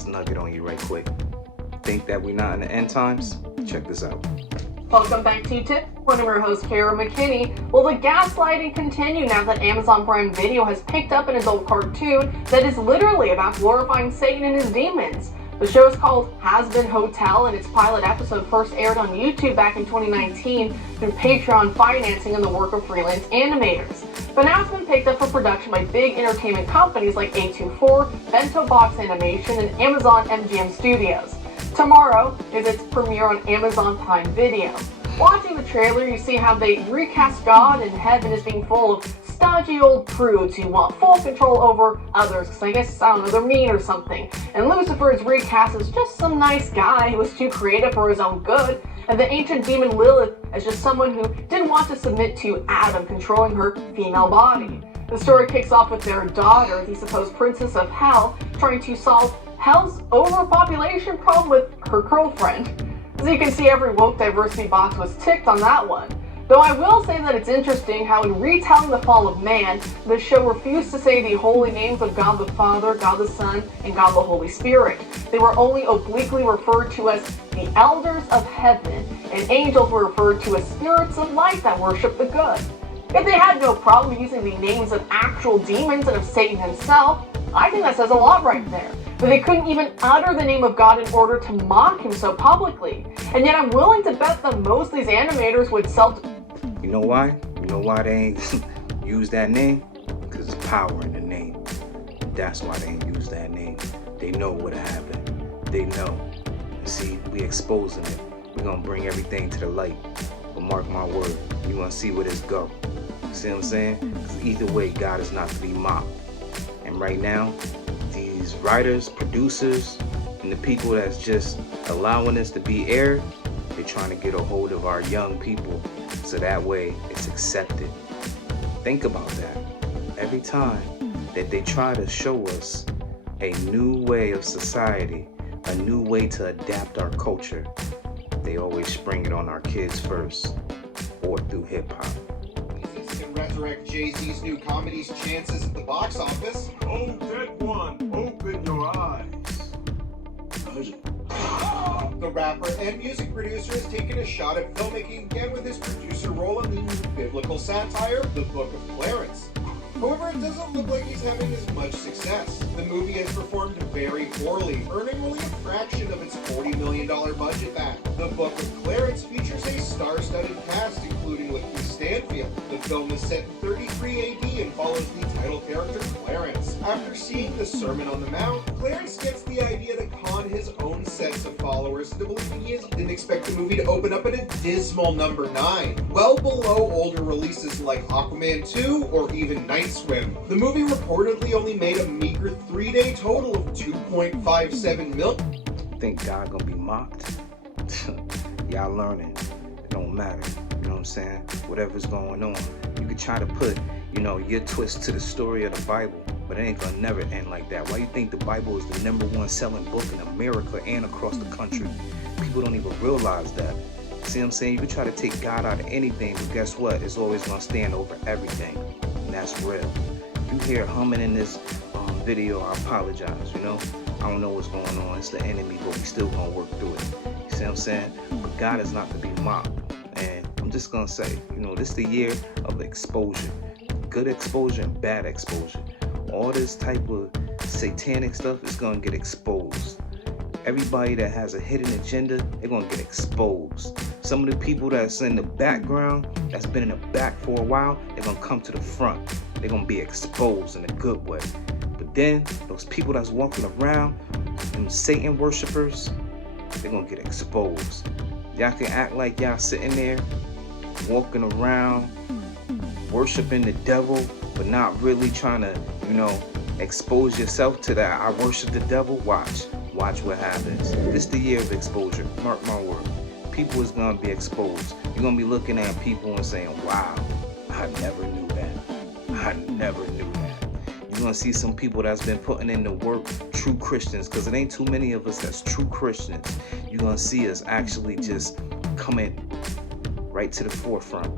this nugget on you right quick. Think that we're not in the end times? Check this out. Welcome back to Tip. One of your hosts, Kara McKinney. Will the gaslighting continue now that Amazon Prime Video has picked up an adult cartoon that is literally about glorifying Satan and his demons? The show is called Has-Been Hotel, and its pilot episode first aired on YouTube back in 2019 through Patreon financing and the work of freelance animators. But now it's been picked up for production by big entertainment companies like A24, Bento Box Animation, and Amazon MGM Studios. Tomorrow is its premiere on Amazon Prime Video. Watching the trailer, you see how they recast God in heaven as being full of stodgy old prudes who want full control over others, because I guess, I don't know, they're mean or something. And Lucifer is recast as just some nice guy who was too creative for his own good, and the ancient demon Lilith as just someone who didn't want to submit to Adam controlling her female body. The story kicks off with their daughter, the supposed princess of hell, trying to solve hell's overpopulation problem with her girlfriend. As you can see, every woke diversity box was ticked on that one. Though I will say that it's interesting how in retelling the fall of man, the show refused to say the holy names of God the Father, God the Son, and God the Holy Spirit. They were only obliquely referred to as the elders of heaven, and angels were referred to as spirits of light that worship the good. If they had no problem using the names of actual demons and of Satan himself, I think that says a lot right there. But they couldn't even utter the name of God in order to mock him so publicly. And yet I'm willing to bet that most of these animators would sell. You know why? You know why they ain't use that name? Because there's power in the name. That's why they ain't use that name. They know what happened. They know. See, we exposing it. We're gonna bring everything to the light. But mark my word, you gonna see where this go. See what I'm saying? Because either way, God is not to be mocked. And right now, these writers, producers, and the people that's just allowing this to be aired, they're trying to get a hold of our young people so that way it's accepted. Think about that. Every time that they try to show us a new way of society, a new way to adapt our culture, they always spring it on our kids first, or through hip-hop. Can resurrect Jay-Z's new comedy's chances at the box office. Oh, dead one, open your eyes. The rapper and music producer has taken a shot at filmmaking again with his producer role in the new biblical satire, The Book of Clarence. However, it doesn't look like he's having as much success. The movie has performed very poorly, earning only a fraction of its $40 million budget back. The Book of Clarence features a star-studded cast, including Lakeith Stanfield. The film is set in 33 AD and follows the title character Clarence. After seeing the Sermon on the Mount, Clarence gets the idea to con his own sets of followers into believing he didn't expect the movie to open up at a dismal number 9, well below older releases like Aquaman 2 or even Night Swim. The movie reportedly only made a meager 3-day total of $2.57 million. Think God gonna be mocked? Y'all learning. It don't matter. You know what I'm saying? Whatever's going on. You can try to put, your twist to the story of the Bible, but it ain't gonna never end like that. Why you think the Bible is the #1 selling book in America and across the country? People don't even realize that. See what I'm saying? You can try to take God out of anything, but guess what? It's always gonna stand over everything. And that's real. You hear humming in this video, I apologize, I don't know what's going on. It's the enemy, but we still gonna work through it. You see what I'm saying? But God is not to be mocked. And I'm just gonna say, this is the year of exposure. Good exposure and bad exposure. All this type of satanic stuff is gonna get exposed. Everybody that has a hidden agenda, they're gonna get exposed. Some of the people that's in the background, that's been in the back for a while, they're gonna come to the front. They're gonna be exposed in a good way. But then, those people that's walking around, them Satan worshipers, they're gonna get exposed. Y'all can act like y'all sitting there, walking around, worshiping the devil, but not really trying to, expose yourself to that. I worship the devil. Watch what happens. This is the year of exposure. Mark my word. People is gonna be exposed. You're gonna be looking at people and saying, wow, I never knew that. I never knew that. You're gonna see some people that's been putting in the work, true Christians, because it ain't too many of us that's true Christians. You're gonna see us actually just coming right to the forefront.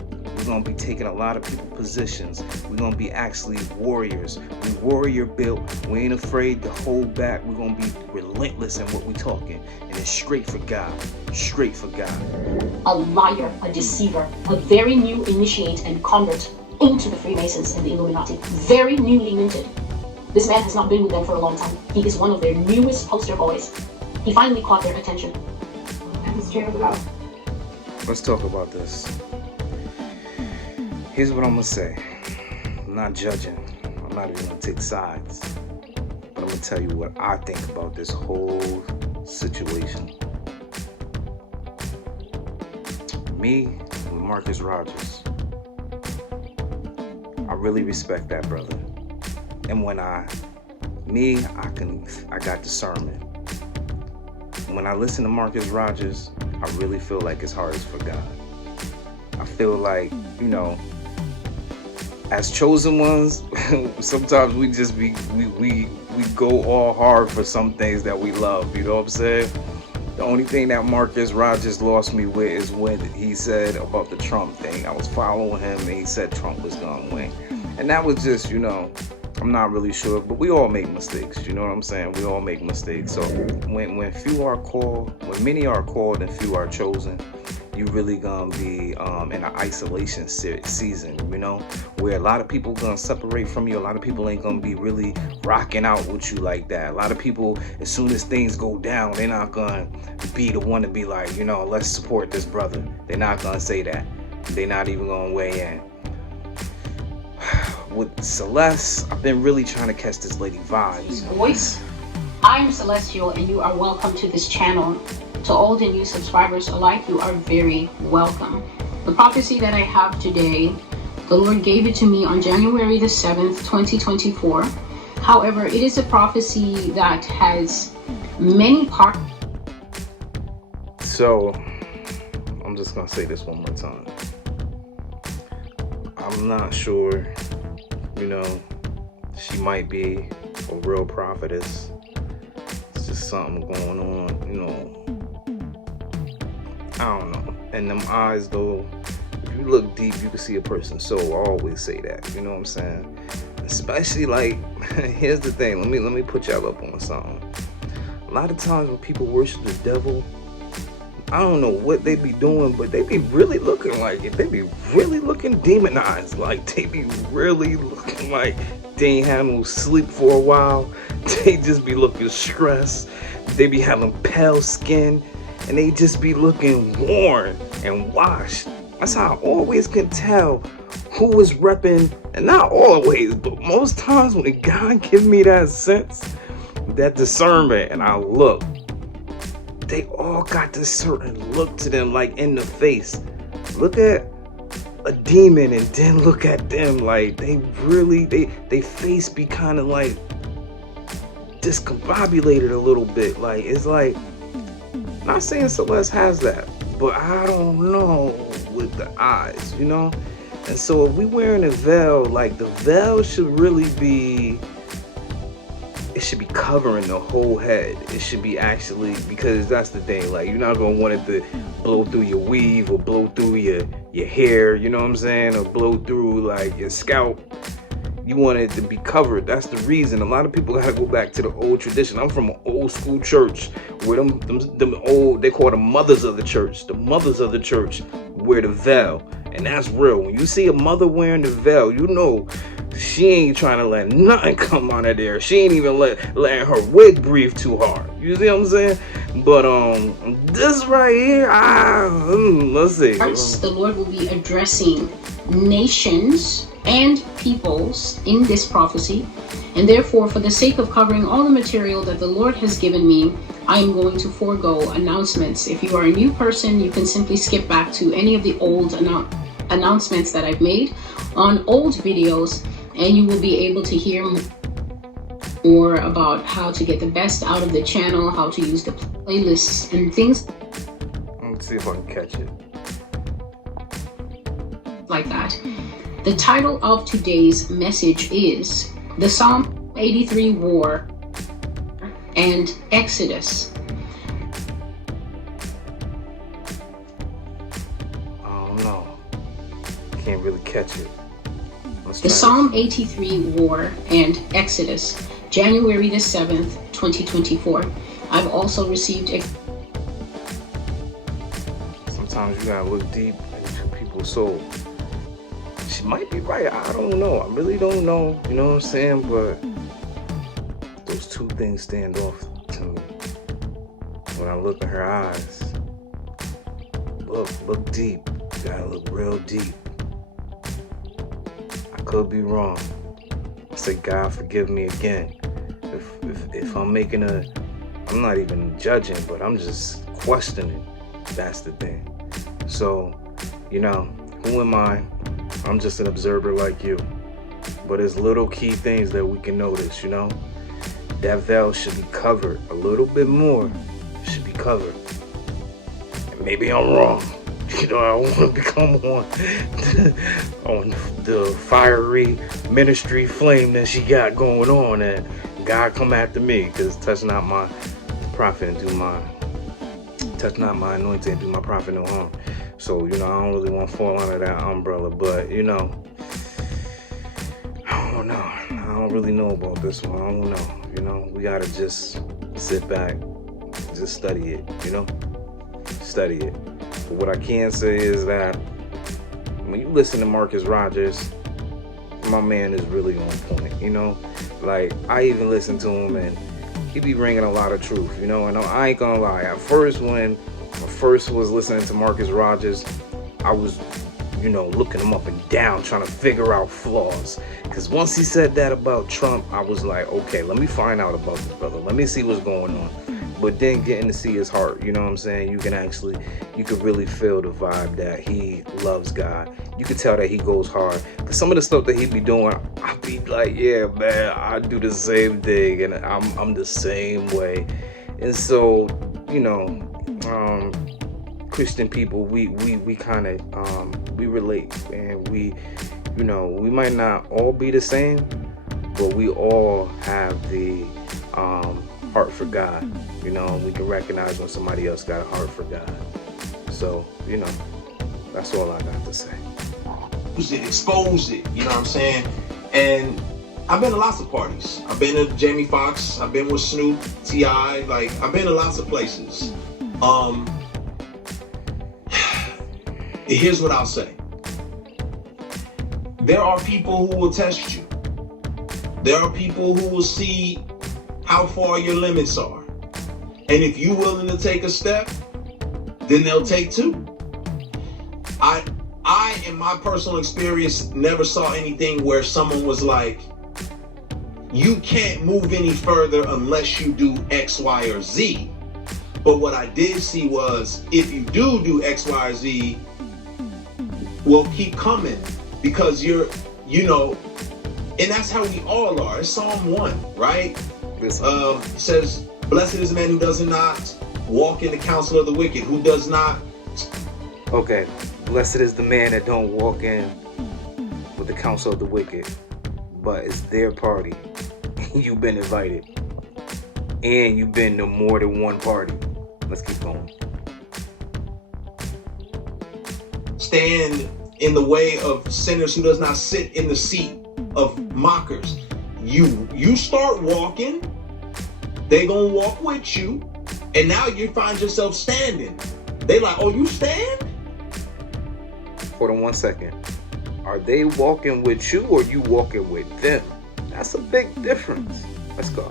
We're going to be taking a lot of people positions. We're going to be actually warriors. We warrior built. We ain't afraid to hold back. We're going to be relentless in what we're talking. And it's straight for God. Straight for God. A liar, a deceiver, a very new initiate and convert into the Freemasons and the Illuminati. Very newly minted. This man has not been with them for a long time. He is one of their newest poster boys. He finally caught their attention. Let's talk about this. Here's what I'm gonna say. I'm not judging. I'm not even gonna take sides. But I'm gonna tell you what I think about this whole situation. Me with Marcus Rogers. I really respect that brother. And when I got discernment. When I listen to Marcus Rogers, I really feel like his heart is for God. I feel like, you know, as chosen ones, sometimes we go all hard for some things that we love, you know what I'm saying? The only thing that Marcus Rogers lost me with is when he said about the Trump thing. I was following him and he said Trump was gonna win. And that was just, you know, I'm not really sure, but we all make mistakes, you know what I'm saying? We all make mistakes. So when few are called, when many are called and few are chosen, you really gonna be in an isolation season, you know, where a lot of people gonna separate from you. A lot of people ain't gonna be really rocking out with you like that. A lot of people, as soon as things go down, they're not gonna be the one to be like, you know, let's support this brother. They're not gonna say that. They're not even gonna weigh in. With Celeste, I've been really trying to catch this lady vibes. Voice. I'm Celestial and you are welcome to this channel. To old and new subscribers alike, you are very welcome. The prophecy that I have today, the Lord gave it to me on January the 7th, 2024. However, it is a prophecy that has many parts. So, I'm just gonna say this one more time. I'm not sure, you know, she might be a real prophetess. It's just something going on, you know. I don't know. And them eyes, though, if you look deep, you can see a person's soul. I always say that, you know what I'm saying? Especially, like, here's the thing. Let me put y'all up on something. A lot of times when people worship the devil, I don't know what they be doing, but they be really looking like it. They be really looking demonized. Like, they be really looking like they ain't had no sleep for a while. They just be looking stressed. They be having pale skin. And they just be looking worn and washed. That's how I always can tell who is repping. And not always, but most times when God give me that sense, that discernment, and I look, they all got this certain look to them, like in the face. Look at a demon and then look at them, like they really, they face be kind of like discombobulated a little bit. Like, it's like, not saying Celeste has that, but I don't know with the eyes, you know? And so if we wearing a veil, like the veil should really be, it should be covering the whole head. It should be actually, because that's the thing, like you're not gonna want it to blow through your weave or blow through your hair, you know what I'm saying? Or blow through like your scalp. You want it to be covered. That's the reason. A lot of people gotta go back to the old tradition. I'm from an old school church where them old, they call them mothers of the church. The mothers of the church wear the veil. And that's real. When you see a mother wearing the veil, you know she ain't trying to let nothing come out of there. She ain't even letting her wig breathe too hard. You see what I'm saying? But this right here, let's see. The Lord will be addressing nations and peoples in this prophecy, and therefore, for the sake of covering all the material that the Lord has given me, I am going to forego announcements. If you are a new person, you can simply skip back to any of the old announcements that I've made on old videos, and you will be able to hear more about how to get the best out of the channel, how to use the playlists and things. Let's see if I can catch it. Like that. The title of today's message is the Psalm 83 War and Exodus. I don't know. can't really catch it. The Psalm 83 War and Exodus, January the 7th, 2024. I've also received Sometimes you gotta look deep into people's soul. She might be right. I don't know. I really don't know. You know what I'm saying? But those two things stand off to me when I look in her eyes. Look deep. You gotta look real deep. I could be wrong. I say, God, forgive me again. If I'm making I'm not even judging, but I'm just questioning. That's the thing. So, you know, who am I? I'm just an observer like you. But there's little key things that we can notice, you know? That veil should be covered a little bit more. It should be covered. And maybe I'm wrong. You know, I want to become one on the fiery ministry flame that she got going on, and God come after me, because touch not my prophet and touch not my anointing and do my prophet no harm. So, you know, I don't really want to fall under that umbrella, but, you know, I don't know. I don't really know about this one. I don't know. You know, we got to just sit back, just study it, you know, study it. But what I can say is that when you listen to Marcus Rogers, my man is really on point, you know. Like, I even listen to him and he be bringing a lot of truth, you know. And I ain't gonna lie, at first when I first was listening to Marcus Rogers, I was, you know, looking him up and down, trying to figure out flaws. Because once he said that about Trump, I was like, okay, let me find out about this brother. Let me see what's going on. But then getting to see his heart, you know what I'm saying? You could really feel the vibe that he loves God. You could tell that he goes hard. Because some of the stuff that he be doing, I be like, yeah, man, I do the same thing. And I'm the same way. And so, you know, Christian people, we kind of, we relate. And we, you know, we might not all be the same, but we all have the heart for God. You know, we can recognize when somebody else got a heart for God. So, you know, that's all I got to say. Expose it, you know what I'm saying? And I've been to lots of parties. I've been to Jamie Foxx, I've been with Snoop, T.I., like, I've been to lots of places. Here's what I'll say. There are people who will test you. There are people who will see how far your limits are. And if you're willing to take a step, then they'll take two. I, in my personal experience, never saw anything where someone was like, you can't move any further unless you do X, Y, or Z. But what I did see was, if you do X, Y, or Z, well, keep coming, because you're, you know, and that's how we all are. It's Psalm 1, right? It says, blessed is the man who does not walk in the counsel of the wicked, who does not. Okay, blessed is the man that don't walk in with the counsel of the wicked, but it's their party. You've been invited, and you've been to more than one party. Let's keep going. Stand in the way of sinners, who does not sit in the seat of mockers. You start walking, they gonna walk with you, and now you find yourself standing. They like, oh, you stand? Hold on 1 second. Are they walking with you, or you walking with them? That's a big difference. Let's go.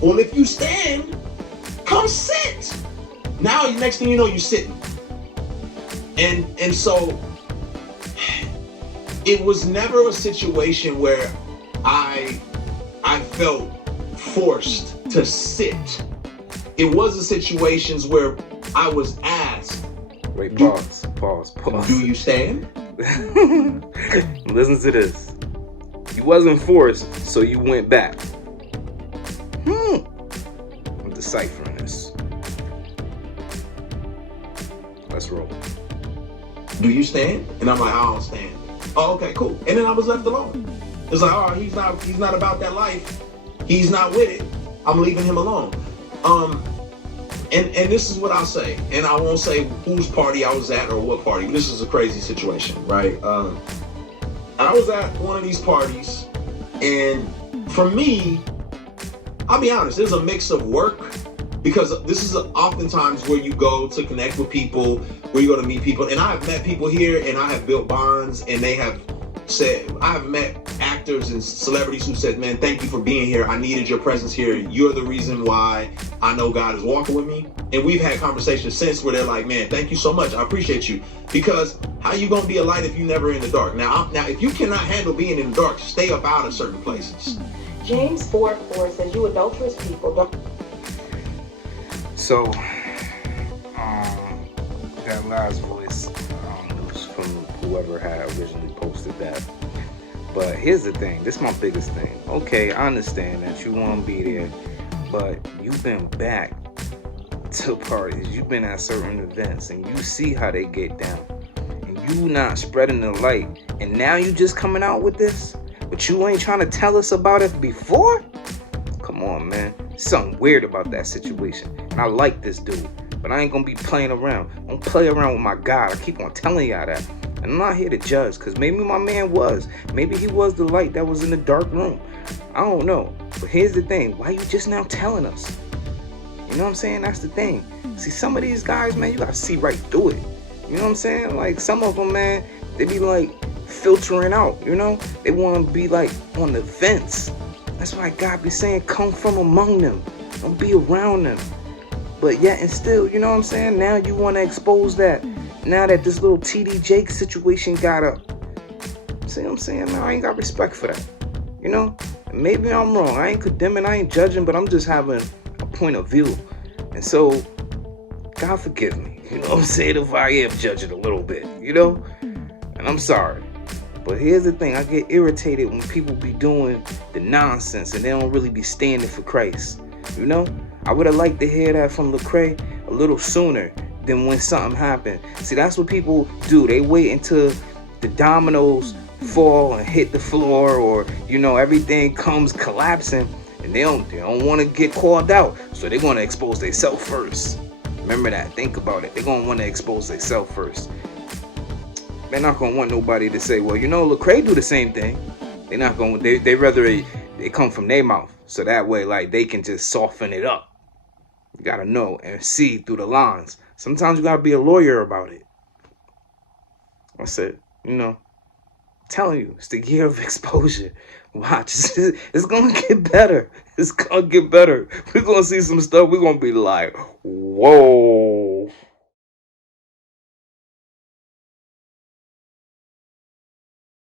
Well, if you stand, come sit. Now, next thing you know, you're sitting. And so it was never a situation where I felt forced to sit. It was a situations where I was asked. Wait, pause. Do you stand? Listen to this. You wasn't forced, so you went back. I'm deciphering this. Let's roll. Do you stand? And I'm like, I don't stand. Oh, okay, cool. And then I was left alone. It's like, all right, he's not about that life. He's not with it. I'm leaving him alone. And this is what I'll say, and I won't say whose party I was at or what party. This is a crazy situation, right? I was at one of these parties, and for me, I'll be honest, there's a mix of work, because this is oftentimes where you go to connect with people, where you go to meet people. And I've met people here, and I have built bonds, and they have said, I have met actors and celebrities who said, man, thank you for being here. I needed your presence here. You're the reason why I know God is walking with me. And we've had conversations since where they're like, man, thank you so much. I appreciate you. Because how you going to be a light if you never in the dark? Now, if you cannot handle being in the dark, stay up out of certain places. James 4:4 says, you adulterous people don't. So, that last voice was from whoever had originally posted that. But here's the thing, this is my biggest thing. Okay, I understand that you want to be there, but you've been back to parties, you've been at certain events, and you see how they get down, and you not spreading the light, and now you just coming out with this, but you ain't trying to tell us about it before? Come on, man. Something weird about that situation. And I like this dude, but I ain't gonna be playing around. Don't play around with my God. I keep on telling y'all that. And I'm not here to judge, because maybe my man was. Maybe he was the light that was in the dark room. I don't know. But here's the thing. Why you just now telling us? You know what I'm saying? That's the thing. See, some of these guys, man, you gotta see right through it. You know what I'm saying? Like, some of them, man, they be like filtering out, you know? They want to be like on the fence. That's why God be saying, come from among them. Don't be around them. But yet and still, you know what I'm saying? Now you want to expose that. Now that this little TD Jake situation got up. See what I'm saying? Now I ain't got respect for that. You know? Maybe I'm wrong. I ain't condemning, I ain't judging, but I'm just having a point of view. And so, God forgive me. You know what I'm saying? If I am judging a little bit, you know? And I'm sorry. But here's the thing, I get irritated when people be doing the nonsense and they don't really be standing for Christ. You know? I would have liked to hear that from Lecrae a little sooner than when something happened. See, that's what people do. They wait until the dominoes fall and hit the floor, or, you know, everything comes collapsing, and they don't want to get called out. So they're going to expose themselves first. Remember that. Think about it. They're going to want to expose themselves first. They're not gonna want nobody to say, well, you know, Lecrae do the same thing. They're not gonna. They rather they come from their mouth, so that way, like, they can just soften it up. You gotta know and see through the lines. Sometimes you gotta be a lawyer about it. That's it. You know, I'm telling you, it's the year of exposure. Watch, it's gonna get better. It's gonna get better. We're gonna see some stuff. We're gonna be like, whoa.